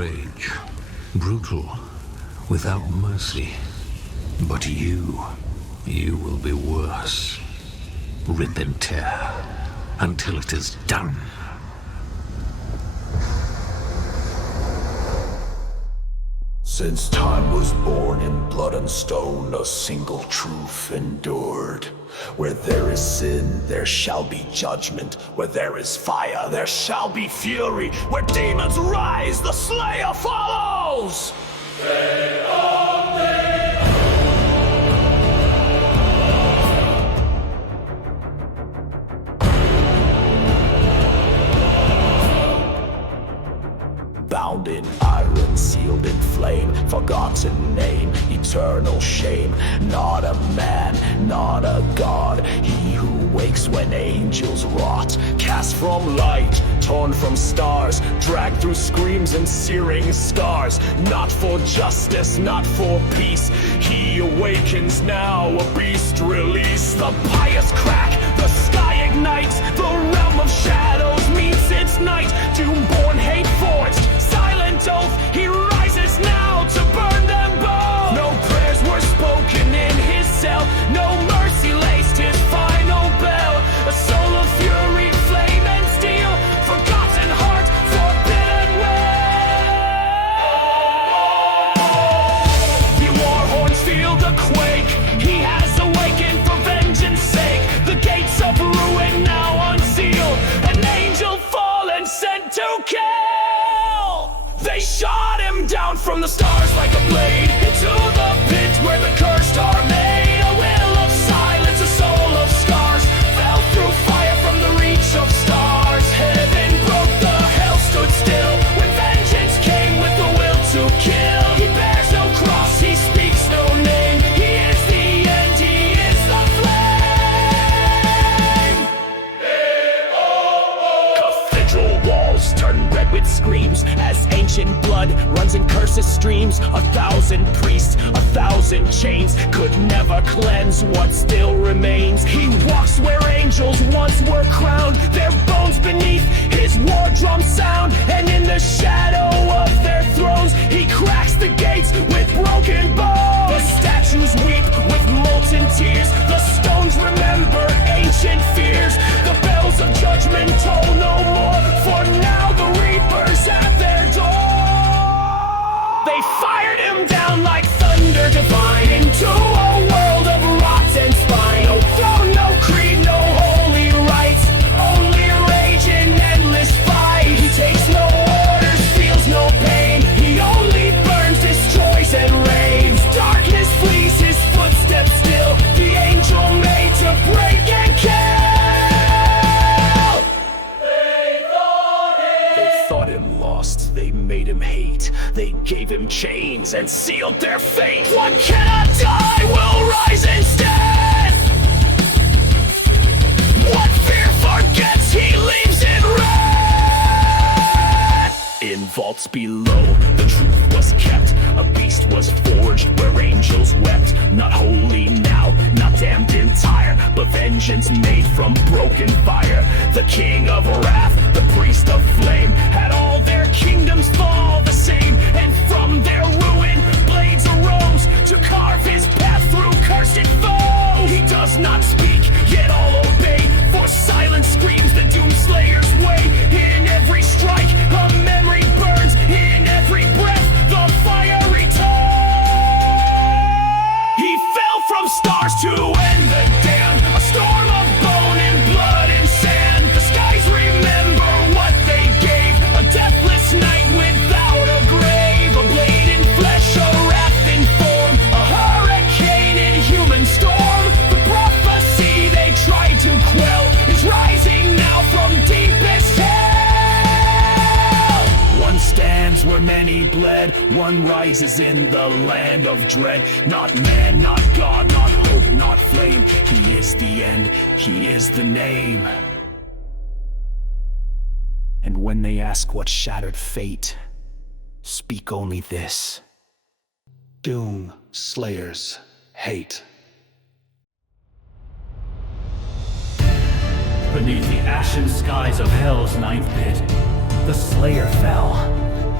rage. Brutal, without mercy. But you will be worse. Rip and tear, until it is done. Since time was born in blood and stone, a single truth endured. Where there is sin, there shall be judgment. Where there is fire, there shall be fury. Where demons rise, the Slayer follows! Bound in iron, sealed in flame, forgotten name, eternal shame. Not a man, not a god, he who wakes when angels rot. Cast from light, torn from stars, dragged through screams and searing scars. Not for justice, not for peace, he awakens now, a beast release. The pious crack, the sky ignites, the realm of shadows meets its night. Doomborn hate forged, silent oath, he rises now to burn them both. No prayers were spoken in his cell, no mercy laced his final bell. A soul of fury, flame and steel, forgotten heart, forbidden will. The war horns feel the quake, he has awakened for vengeance sake. The gates of ruin now unsealed, an angel fallen sent to kill. They shot him down from the stars like a blade, into the pit where the cursed are made. A will of silence, a soul of scars, fell through fire from the reach of stars. Heaven broke, the hell stood still, when vengeance came with the will to kill. He bears no cross, he speaks no name, he is the end, he is the flame. Cathedral walls turn red with screams as ancient blood runs in curses streams. 1,000 priests, 1,000 chains could never cleanse what still remains. He walks where angels once were crowned, their bones beneath his war drum sound. And in the shadow of their thrones, he cracks the gates with broken bones. The statues weep with molten tears, the stones remember ancient fears. The bells of judgment toll no more, for now the reapers at their door. They fired him down like thunder divine, into a world of rotten spine. No throne, no creed, no holy rites, only rage in endless fight. He takes no orders, feels no pain, he only burns, destroys and rains. Darkness flees his footsteps still, the angel made to break and kill. They thought him lost, they made him hate, they gave him chains and sealed their fate. What cannot die will rise instead. What fear forgets, he leaves in red. In vaults below, the truth was kept, a beast was forged where angels wept. Not holy now, not damned entire, but vengeance made from broken fire. The king of wrath, the priest of flame, had all their kingdoms fall the same. And from their ruin, blades arose to carve his path through cursed foe. He does not speak, yet all obey, for silence screams the Doomslayer's way. In every strike, a memory burns, in every breath, the fiery torch. He fell from stars to end the damned, a storm of bone and blood and sand. The skies remember what they gave, a deathless night without a grave. A blade in flesh, a wrath in form, a hurricane in human storm. The prophecy they tried to quell is rising now from deepest hell. One stands where many bled, one rises in the land of dread. Not man, not God, not hope, not flame, he is the end, he is the name. And when they ask what shattered fate, speak only this: Doom, slayers, hate. Beneath the ashen skies of hell's ninth pit, the Slayer fell.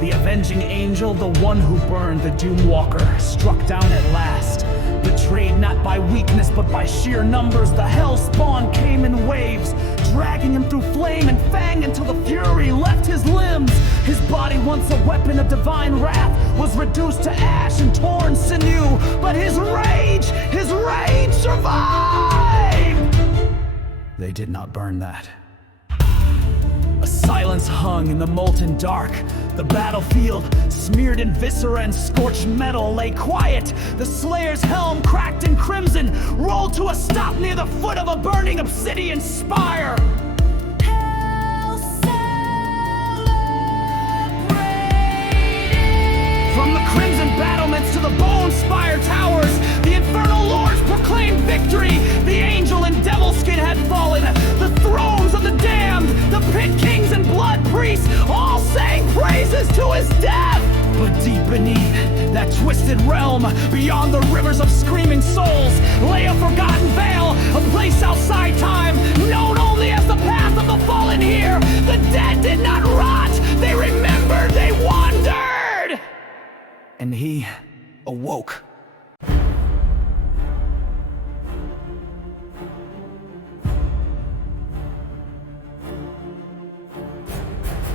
The avenging angel, the one who burned the Doomwalker, struck down at last. Betrayed not by weakness but by sheer numbers, the hell spawn came in waves, dragging him through flame and fang until the fury left his limbs. His body, once a weapon of divine wrath, was reduced to ash and torn sinew, but his rage survived! They did not burn that. A silence hung in the molten dark. The battlefield, smeared in viscera and scorched metal, lay quiet. The Slayer's helm, cracked in crimson, rolled to a stop near the foot of a burning obsidian spire. From the crimson battlements to the bone spire towers, the infernal lords proclaimed victory. The angel in devil skin had fallen. The thrones of the damned, the pit kings and blood priests, all sang praises to his death. But deep beneath that twisted realm, beyond the rivers of screaming souls, lay a forgotten veil, a place outside time, known only as the path of the fallen here. The dead did not rot, they remembered, they wandered! And he awoke.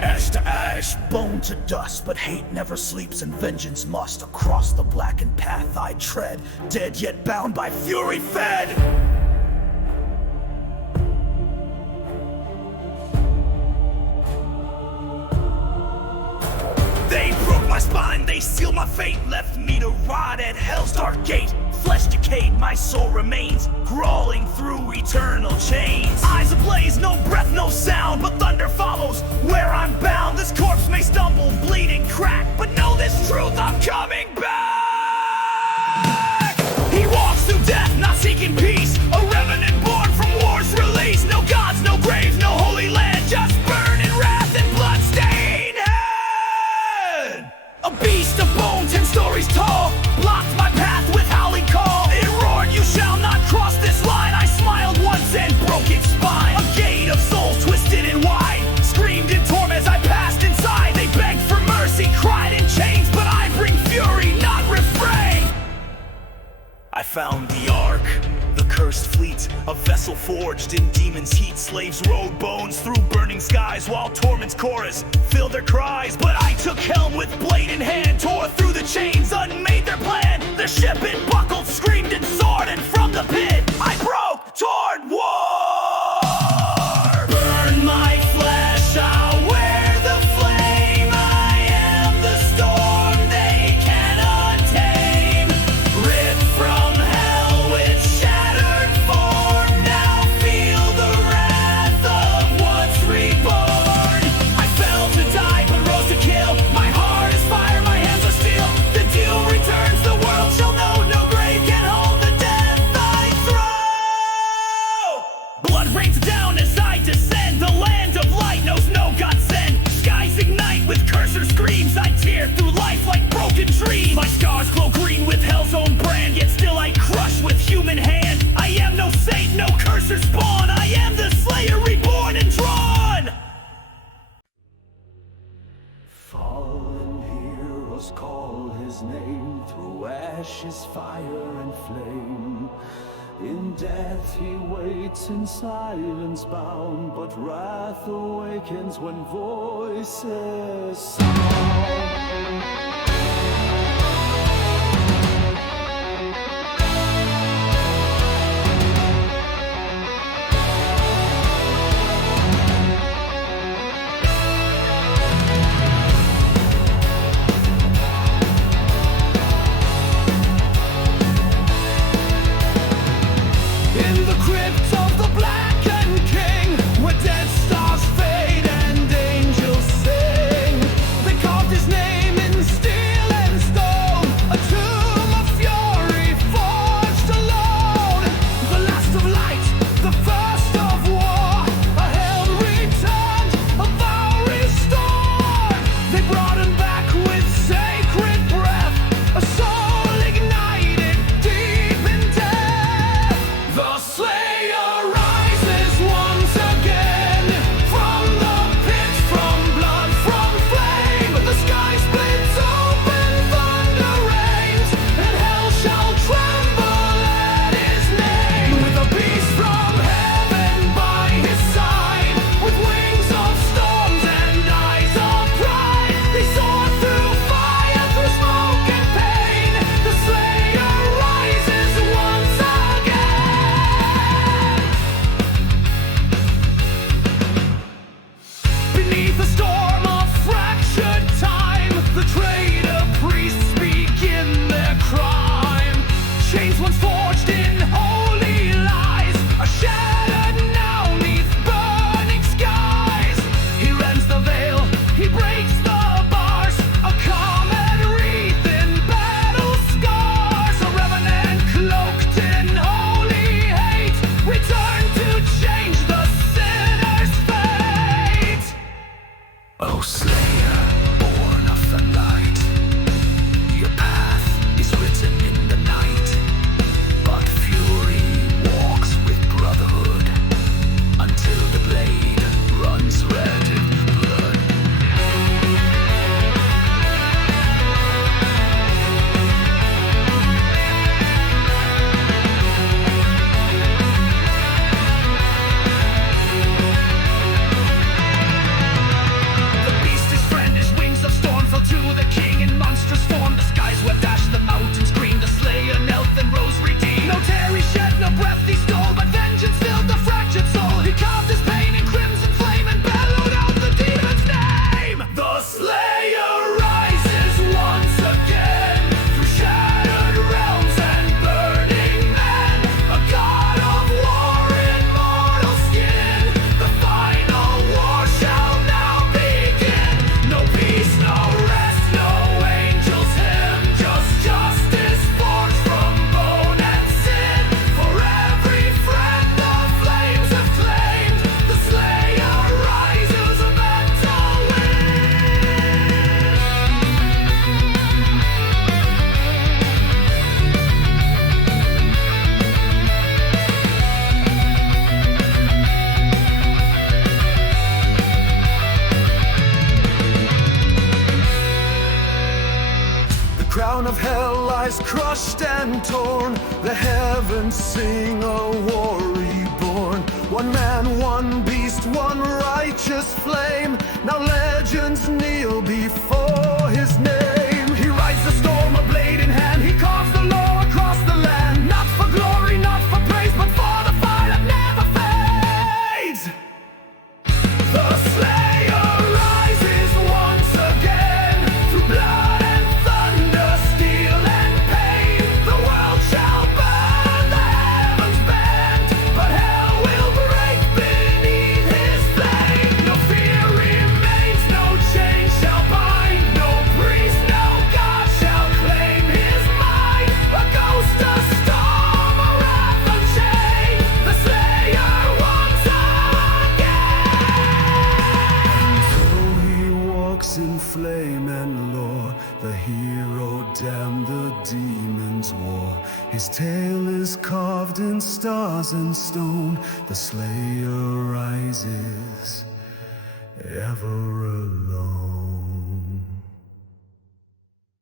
Ash to ash, bone to dust, but hate never sleeps and vengeance must. Across the blackened path I tread, dead yet bound by fury fed. They broke my spine, they sealed my fate, left me to rot at hell's dark gate. Flesh decayed, my soul remains, crawling through eternal chains. Eyes ablaze, no breath, no sound, but thunder follows where I'm bound. This corpse may stumble, bleed and crack, but know this truth, I'm coming back! He walks through death, not seeking peace, a revenant born from war's release. No gods, no graves, no holy land, just burning wrath and bloodstained head! A beast of bone, 10 stories tall, blocked my path with howling call. It roared, you shall not cross this line. I smiled once and broke its spine. A gate of souls twisted and wide, screamed in torment as I passed inside. They begged for mercy, cried in chains, but I bring fury, not refrain. I found the Ark, the cursed fleet, a vessel forged in demons' heat. Slaves rode bones through burning skies, while torment's chorus filled their cries. But I took helm with blade in hand, tore through the chains, unmade their plan. The ship it buckled, screamed and soared, and from the pit I broke toward war. Burn my flesh, I'll wear the flame. I am the storm they cannot tame. Ripped from hell with shattered form, now feel the wrath of what's reborn. I fell to die but rose to kill. My heart is fire, my hands are steel. The dew returns, the world shall know. No grave can hold the death I throw. Blood rains down as I descend. The land of light knows no godsend. Skies ignite with cursor screams. I tear through life like broken dreams. My scars glow green with hell's own brand, yet still I crush with human hand. I am no saint, no cursor spawn. I am the slayer reborn and drawn. Fallen heroes call his name, through ashes, fire and flame. In death he waits in silence bound, but wrath awakens when voices sound. In the crypt of the blackened king, where dead stars fade and angels sing, they carved his name in steel. lies crushed and torn. The heavens sing a war reborn. One man, one beast, one righteous flame. Now legends kneel before his name. He rides the storm, a blade in hand. He carves the law across the land. Not for glory, not for praise, but for the fire that never fades. The Slayer rises once again. Through blood and thunder, steel and pain. The world shall burn, the heavens bend, but hell will break beneath his flame. No fear remains, no chain shall bind. No priest, no god shall claim his mind. A ghost, a storm, a wrath unchained. The Slayer once again. Though he walks in flame and lore, the hero damned the demons' war. His tale is carved in stars and stone. The Slayer rises ever alone.